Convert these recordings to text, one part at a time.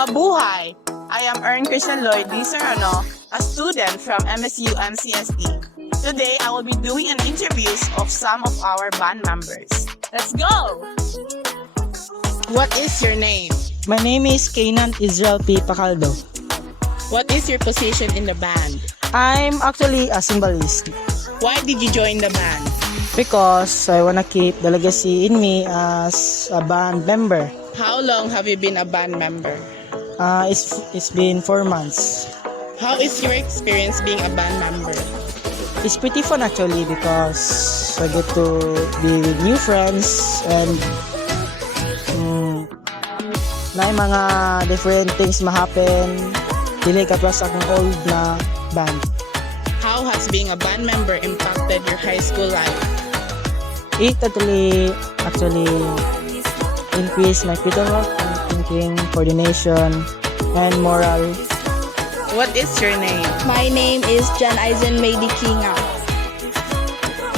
Mabuhay! I am Ern Christian Lloyd D. Serrano, a student from MSU MCSE. Today, I will be doing an interviews of some of our band members. Let's go! What is your name? My name is Kainan Israel P. Pacaldo. What is your position in the band? I'm actually a cymbalist Why did you join the band? because I wanna keep the legacy in me as a band member. How long have you been a band member? It's been 4 months. How is your experience being a band member? It's pretty fun actually because I get to be with new friends and na mga different things ma-happen. Dili ka plus akong old na band. How has being a band member impacted your high school life? It actually increase my critical thinking, coordination, and moral. What is your name? My name is Jan Eisen Meidi Kinga.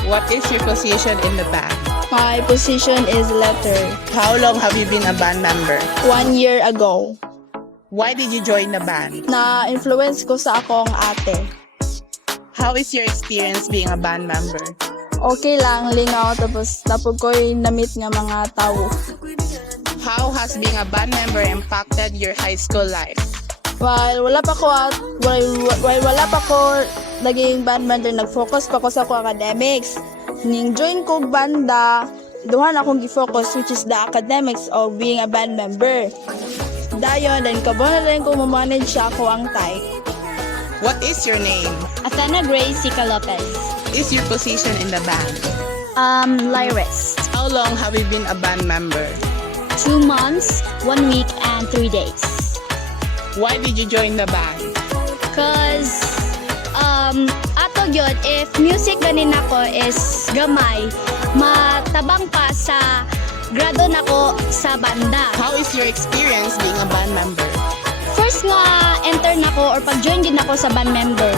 What is your position in the band? My position is letter. How long have you been a band member? 1 year ago, Why did you join the band? na-influence ko sa akong ate. How is your experience being a band member? Okay lang, lingaw, tapos napag ko'y na-meet nga mga tao. How has being a band member impacted your high school life? While wala pa ko naging band member, nag-focus pa ko sa akong academics. Ning join ko banda, duhan akong gi-focus which is the academics of being a band member. Dayon, then kabo na rin ko mamanage siya ako ang type. What is your name? Athena Grace Sica Lopez. Is your position in the band? Lyrist. How long have you been a band member? 2 months, 1 week, and 3 days. Why did you join the band? Cause, ato yun, if music ganin ako is gamay, matabang pa sa grado nako sa banda. How is your experience being a band member? First nga enter nako or pag-join din ako sa band member,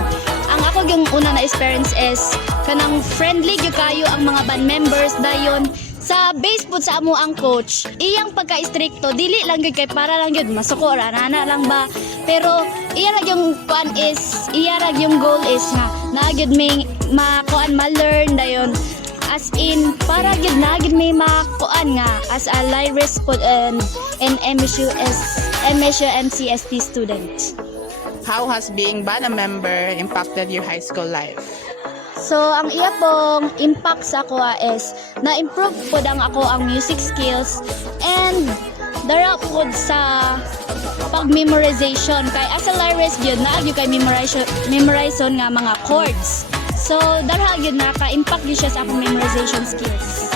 ang ako yung una na experience is kanang friendly gyud kayo ang mga band members dayon sa base pud sa amo ang coach. Iyang pagka-stricto dili lang gyud kay para lang gyud masuko ra nana lang ba. Pero iya ra yung kuan is iya ra yung goal is nga na gyud may makuan ma-learn dayon. As in, para gyud na gyud may makuan nga as a lyrist pod and MSU MCST student. How has being band member impacted your high school life? So, ang iya pong impact sa ako is na-improve pod ang ako ang music skills and dara pod sa pag-memorization kay as a lyrist gyud na gyud kay memorization nga mga chords. So, dara gyud naka-impact gyud siya sa akong memorization skills.